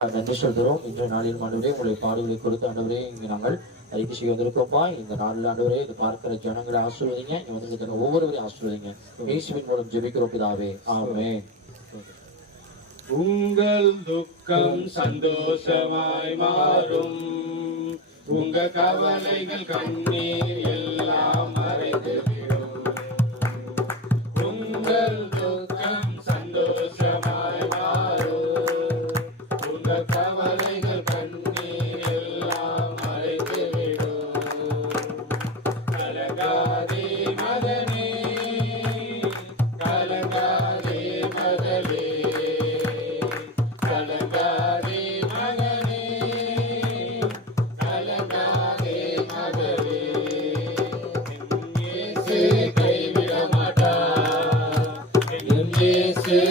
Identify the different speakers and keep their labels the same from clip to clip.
Speaker 1: நன்றி சொல்கிறோம் இன்றைய நாளில் ஆண்டவரே உங்களுடைய பாடுகளை கொடுத்து ஆண்டவரே இங்கே நாங்கள் அறிக்கை வந்திருக்கோம்ப்பா இந்த நாளில் ஆண்டவரே இது பார்க்கிற ஜனங்களை ஆசிர்வதிங்க. இங்கே வந்திருக்கிற ஒவ்வொருவரையும் ஆசிர்வதிங்க. இயேசுவின் மூலம் ஜெபிக்கிறோம் பிதாவே. ஆமே
Speaker 2: உங்கள் துக்கம் சந்தோஷமாய் மாறும். உங்க கவலைகள் கண்ணீர் Thank you.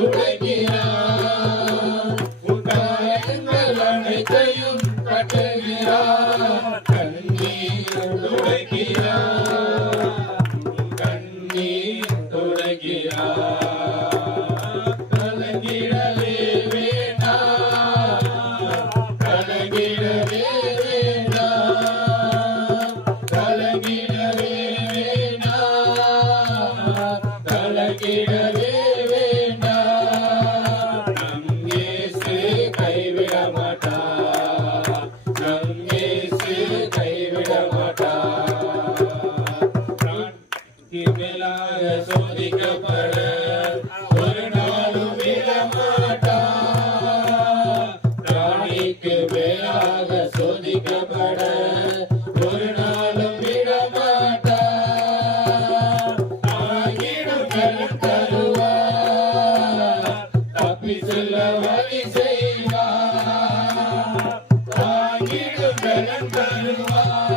Speaker 2: the திமிலாக சோதிக்கப்பட. ஒரு நாளும் விடமாட்டார் ராணிக்கு மேலாக சோதிக்கப்பட. ஒரு நாளும் விடமாட்டார் ஆகிடும் கல் தருவார் தப்பி செல்ல வழி செய்வார் ஆகிடும் கல் தருவார்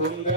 Speaker 2: உங்க